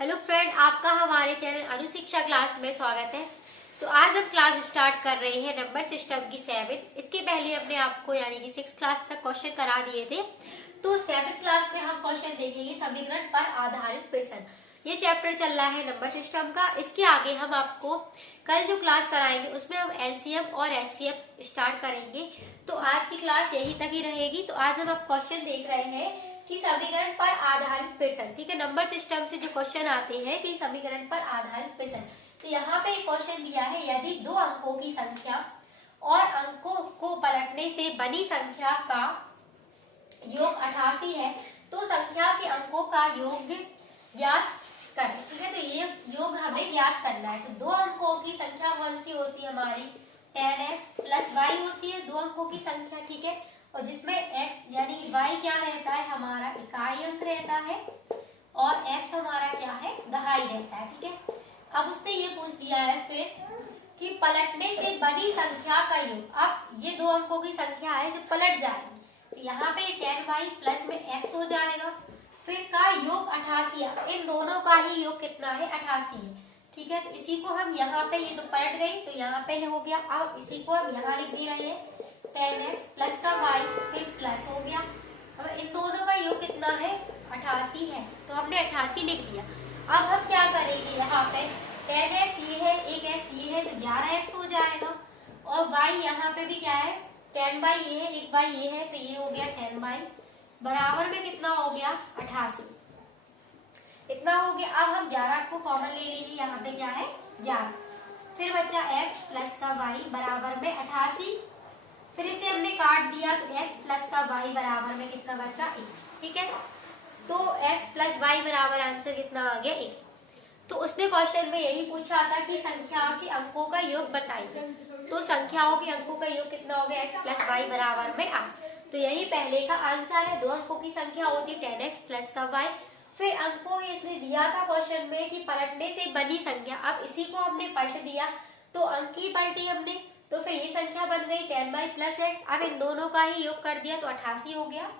Hello friend, आपका हमारे channel अनुशिक्षा class में स्वागत है। तो आज हम क्लास स्टार्ट कर रहे हैं नंबर सिस्टम की 7। इसके पहले हमने आपको यानी कि 6 क्लास तक क्वेश्चन करा दिए थे। तो 7 क्लास में हम क्वेश्चन देखेंगे समीकरण पर आधारित प्रश्न। ये चैप्टर चल रहा है नंबर सिस्टम का। इसके आगे हम आपको कल जो क्लास कराएंगे उसमें हम एलसीएम और एचसीएफ स्टार्ट करेंगे। तो आज की क्लास यही तक ही रहेगी। तो आज हम आप क्वेश्चन देख रहे हैं कि समीकरण पर आधारित प्रश्न। ठीक है, नंबर सिस्टम से जो क्वेश्चन आते हैं कि समीकरण पर आधारित प्रश्न। तो यहाँ पे एक क्वेश्चन दिया है, यदि 2 अंकों की संख्या और अंकों को पलटने से बनी संख्या का योग 88 है तो संख्या के अंकों का योग ज्ञात करें। ठीक है, तो ये योग हमें ज्ञात करना है। तो 2 अंकों की संख्या कौन सी होती है हमारी 10x प्लस y होती है 2 अंकों की संख्या। ठीक है, और जिसमें x यानी y क्या रहता है हमारा इकाई अंक रहता है और x हमारा क्या है दहाई रहता है। ठीक है, अब उसने ये पूछ दिया है फिर कि पलटने से बड़ी संख्या का योग। अब ये 2 अंकों की संख्या है जो पलट जाएगी, तो यहाँ पे 10y प्लस में x हो जाएगा, फिर का योग 88। इन दोनों का ही योग कितना है 88 है। ठीक है, तो इसी को हम यहाँ पे, ये तो पलट गई तो यहाँ पे हो गया। अब इसी को हम यहाँ लिख दे रहे हैं 10x प्लस का y फिर प्लस हो गया। अब इन दोनों का योग कितना है 88 है, तो हमने 88 लिख दिया। अब हम क्या करेंगे, यहाँ पे 10x ये है, एक x ये है, तो 11x हो जाएगा। और y यहाँ पे भी क्या है 10y ये है, एक y ये है, तो ये हो गया 10y बराबर में कितना हो गया 88 इतना हो गया। अब हम 11 को कॉमन ले लेंगे, यहाँ पे क्या है 11, फिर बचा x प्लस का y बराबर में 88, फिर इसे हमने काट दिया तो x प्लस का y बराबर में कितना बचा 1। ठीक है, तो x प्लस y बराबर आंसर कितना आ गया 1। तो उसने क्वेश्चन में यही पूछा था कि संख्या के अंकों का योग बताइए। तो संख्याओं के अंकों का योग कितना हो गया x प्लस y बराबर में 8। तो यही पहले का आंसर है। 2 अंकों की संख्या होती है 10x प्लस का y। फिर अंकों इसने दिया था क्वेश्चन में कि पलटने से बनी संख्या। अब इसी को हमने पलट दिया तो अंक ही पलटी हमने, तो फिर ये संख्या बन गई 10y प्लस x। अब इन दोनों का ही योग कर दिया तो 88 हो गया।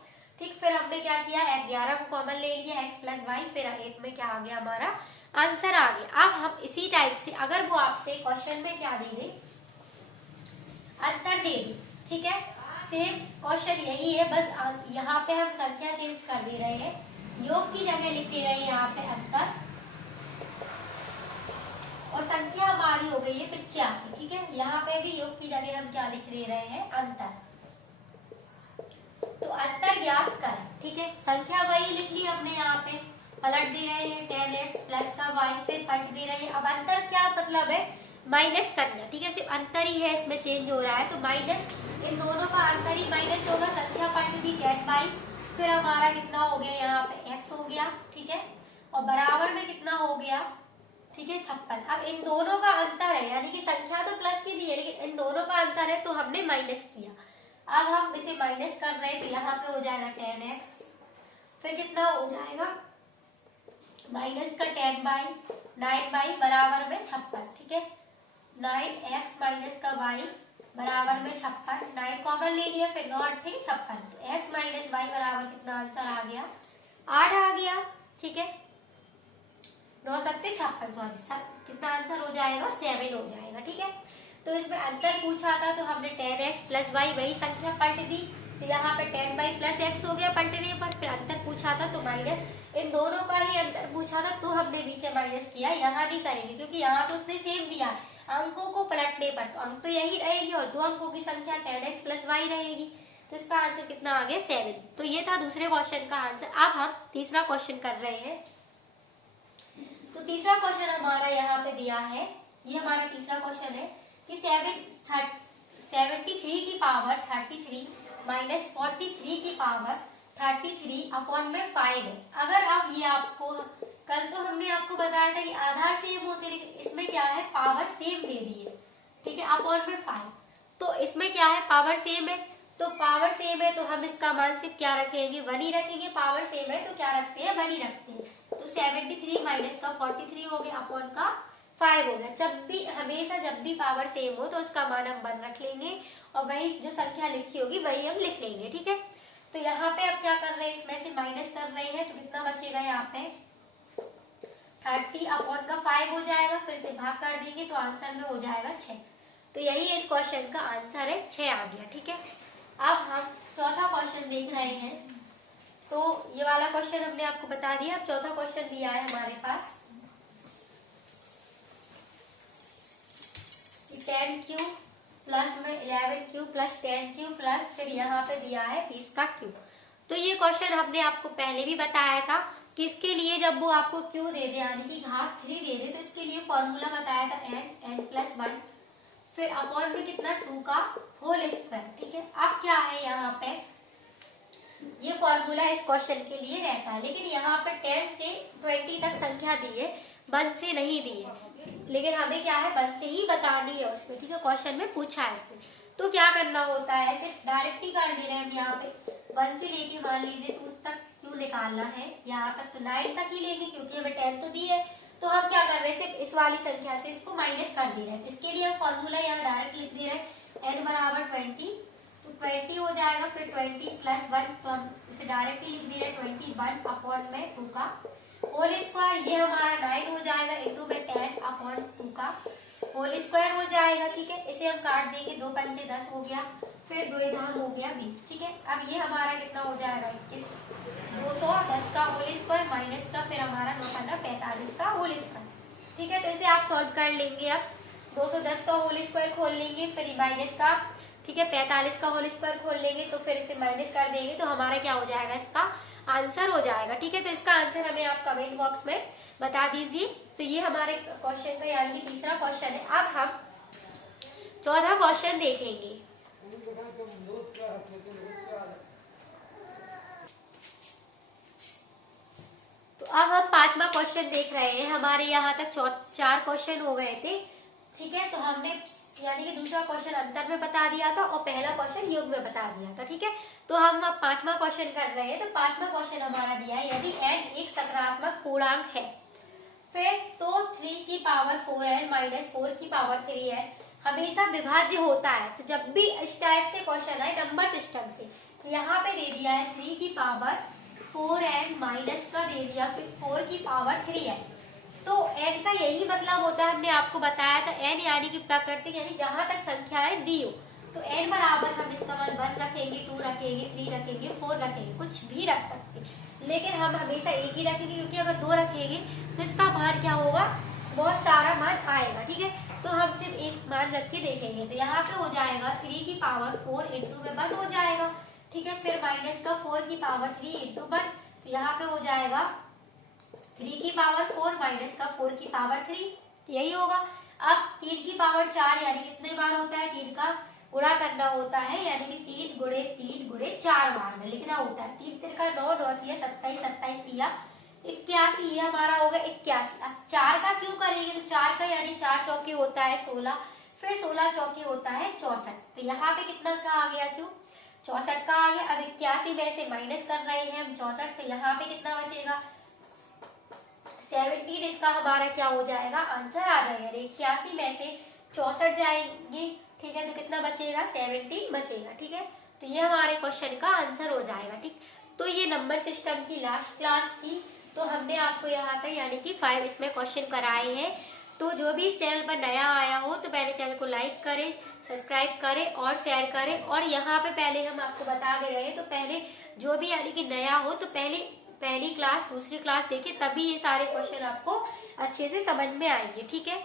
ठीक, फिर हमने क्या किया 11 को कॉमन ले लिया x प्लस y, फिर 1 में क्या आ गया हमारा आंसर आ गया। अब हम इसी टाइप से अगर वो आपसे क्वेश्चन में क्या दे दे अंतर दे दे, ठीक है, सेम क्वेश्चन यही है, बस यहाँ पे हम संख्या चेंज कर दे रहे हैं, योग की जगह लिख दे रहे हैं यहाँ पे अंतर, और संख्या हमारी हो गई है 85। ठीक है, यहाँ पे भी योग की जगह हम क्या लिख दे रहे हैं अंतर। तो अंतर ज्ञात करें। ठीक है, संख्या वही लिख ली हमने, यहाँ पे पलट दे रहे हैं 10x प्लस का y, फिर पलट दे रहे हैं। अब अंतर क्या मतलब है माइनस करना। ठीक है, सिर्फ अंतर ही है, इसमें चेंज हो रहा है, तो माइनस, इन दोनों का अंतर ही माइनस होगा। संख्या पलट दी 10y, फिर हमारा कितना हो गया यहाँ पे x हो गया। ठीक है, और बराबर में कितना हो गया, ठीक है 56। अब इन दोनों का अंतर है, यानी कि संख्या तो प्लस की दी है लेकिन इन दोनों का अंतर है तो हमने माइनस किया। अब हम इसे माइनस कर रहे हैं तो यहाँ पे हो जाएगा 10x, फिर कितना हो जाएगा माइनस का 9y बराबर में 56। ठीक है, 9x माइनस का y बराबर में 56, 9 कॉमन ले लिया, फिर 9 8 56, तो x माइनस y बराबर कितना आंसर आ गया 8 आ गया। ठीक है, 9 7 56, सॉरी कितना आंसर हो जाएगा 7 हो जाएगा। ठीक है, तो इसमें अंतर पूछा था तो हमने 10x प्लस y वही संख्या पलट दी, तो यहाँ पे 10y प्लस x हो गया पलटने पर। फिर अंतर पूछा था तो माइनस, इन दोनों का ही अंतर पूछा था तो हमने नीचे माइनस किया। यहाँ नहीं करेंगे क्योंकि यहाँ तो उसने सेम दिया अंकों को पलटने पर, तो अंक तो यही रहेगी और 2 अंकों की संख्या 10x प्लस y रहेगी। तो इसका आंसर कितना आ गया 7। तो ये था दूसरे क्वेश्चन का आंसर। अब हम तीसरा क्वेश्चन कर रहे हैं। तो तीसरा क्वेश्चन हमारा यहाँ पे दिया है, ये हमारा तीसरा क्वेश्चन है कि 73 की पावर 33 माइनस 43 की पावर 33 अपॉन में 5 है। अगर अब ये आपको, कल तो हमने आपको बताया था कि आधार सेम होते, लेकिन इसमें क्या है पावर सेम दे दी है। ठीक है, अपॉन में 5, तो इसमें क्या है पावर सेम है, तो पावर सेम है तो हम इसका मान सिर्फ क्या रखेंगे 1 ही रखेंगे। पावर सेम है तो क्या रखते हैं 1 ही रखते हैं। तो 73 माइनस का 43 हो गया अपॉन का 5 हो गया। जब भी हमेशा जब भी पावर सेम हो तो उसका मान हम 1 रख लेंगे और वही जो संख्या लिखी होगी वही हम लिख लेंगे। ठीक है, तो यहाँ पे अब क्या कर रहे हैं, इसमें से माइनस कर रहे हैं तो कितना बचेगा यहाँ पे 30 अपॉन का 5 हो जाएगा, फिर से भाग कर देंगे तो आंसर में हो जाएगा 6। तो यही इस क्वेश्चन का आंसर है, 6 आ गया। ठीक है, अब हम चौथा क्वेश्चन देख रहे हैं। तो ये वाला क्वेश्चन हमने आपको बता दिया। अब चौथा क्वेश्चन दिया है हमारे पास 10 क्यूब प्लस में 11 क्यूब प्लस 10 क्यूब प्लस फिर यहाँ पे दिया है 20 का क्यूब। तो ये क्वेश्चन हमने आपको पहले भी बताया था कि इसके लिए जब वो आपको क्यू दे दे यानी कि घात 3 दे दे तो इसके लिए फॉर्मूला बताया था n प्लस 1 फिर अपॉन में कितना 2 का होल स्क्वायर। ठीक है, अब क्या है यहाँ पे ये फॉर्मूला इस क्वेश्चन के लिए रहता है, लेकिन यहाँ पे 10 से 20 तक संख्या दी है, 1 से नहीं दी है, लेकिन हमें क्या है 1 से ही बतानी है उसमें। ठीक है, क्वेश्चन में पूछा है इसमें। तो क्या करना होता है, ऐसे डायरेक्ट ही कर दे रहे हैं हम। यहाँ पे 1 से लेके मान लीजिए 2 तक क्यों निकालना है, यहाँ तक तो 9 तक ही लेंगे क्योंकि हमें 10 तो दी है। तो हम क्या कर रहे हैं, सिर्फ इस वाली संख्या से इसको माइनस कर दे रहे हैं। इसके लिए हम फॉर्मूला यहाँ डायरेक्ट लिख दे रहे हैं, n बराबर 20, तो 20 हो जाएगा, फिर 20 प्लस 1, तो हम इसे डायरेक्ट ही लिख दे रहे हैं 21 अपॉन में 2 का होल स्क्वायर। ये हमारा 9 हो जाएगा इंटू में 10 अपॉन 2 का होल स्क्वायर हो जाएगा। ठीक है, इसे हम काट देंगे, 2 पंचे 10 हो गया, फिर 2 धाम हो गया 20। ठीक है, अब ये हमारा कितना हो जाएगा 21, 210 का होल स्क्वायर माइनस का फिर हमारा 9 15 45 का होल स्क्वायर। ठीक है, तो इसे आप सॉल्व कर लेंगे। अब 210 का होल स्क्वायर खोल लेंगे, फिर माइनस का, ठीक है, 45 का होल स्क्वायर खोल लेंगे, तो फिर इसे माइनस कर देंगे तो हमारा क्या हो जाएगा, इसका आंसर हो जाएगा। ठीक है, तो इसका आंसर हमें आप कमेंट बॉक्स में बता दीजिए। तो ये हमारे क्वेश्चन का यानी कि तीसरा क्वेश्चन है। अब हम चौथा क्वेश्चन देखेंगे। तो अब हम पांचवा क्वेश्चन देख रहे हैं। हमारे यहाँ तक 4 क्वेश्चन हो गए थे। ठीक है, तो हमने यानी कि दूसरा क्वेश्चन अंतर में बता दिया था और पहला क्वेश्चन योग में बता दिया था। ठीक है, तो हम अब पांचवा क्वेश्चन कर रहे हैं। तो पांचवा क्वेश्चन हमारा दिया है, यदि n एक सकारात्मक पूर्णांक है फिर तो 3 की पावर 4n माइनस 4 की पावर 3n हमेशा विभाज्य होता है। तो जब भी इस टाइप से क्वेश्चन आए नंबर सिस्टम से, यहाँ पे दे दिया है 3 की पावर 4n माइनस का दे दिया फिर 4 की पावर 3n, तो n का यही मतलब होता है, हमने आपको बताया था n यानी कि प्राकृतिक, यानी जहां तक संख्याएं दी हो तो n बराबर हम इसका मान 1 रखेंगे, 2 रखेंगे, 3 रखेंगे, 4 रखेंगे, कुछ भी रख सकते, लेकिन हम हमेशा एक ही रखेंगे क्योंकि अगर 2 रखेंगे तो इसका मान क्या होगा, बहुत सारा मान आएगा। ठीक है, तो हम सिर्फ एक मान रख के देखेंगे। तो यहाँ पे हो जाएगा 3 की पावर 4 इंटू में 1 हो जाएगा। ठीक है, फिर माइनस का 4 की पावर 3 इंटू 1, तो यहाँ पे हो जाएगा 3 की पावर 4 माइनस का 4 की पावर 3, तो यही होगा। अब 3 की पावर 4 यानी कितने बार होता है, 3 का गुणा करना होता है, यानी कि 3 गुणे 3 गुणे 4 बार में लिखना होता है। 3 3 का 9, 9 3 27, 27 3 81, ये हमारा होगा 81। अब 4 का क्यों करेंगे, तो 4 का यानी 4 चौके होता है 16, फिर 16 चौके होता है 64, तो यहाँ पे कितना का आ गया, क्यों 64 का आ गया। अब 81 में से माइनस कर रहे हैं हम 64, तो यहाँ पे कितना बचेगा 17, इसका हमारा क्या हो जाएगा, आंसर आ जाएगा। 81 में से 64 जाएंगे, ठीक है, तो कितना बचेगा 17 बचेगा। ठीक है, तो ये हमारे क्वेश्चन का आंसर हो जाएगा। ठीक, तो ये नंबर सिस्टम की लास्ट क्लास थी। तो हमने आपको यहाँ तक यानी कि 5 इसमें क्वेश्चन कराए हैं। तो जो भी इस चैनल पर नया आया हो तो पहले चैनल को लाइक करें, सब्सक्राइब करें और शेयर करें। और यहाँ पे पहले हम आपको बता दे रहे हैं, तो पहले जो भी यानी कि नया हो तो पहली क्लास दूसरी क्लास देखे, तभी ये सारे क्वेश्चन आपको अच्छे से समझ में आएंगे। ठीक है।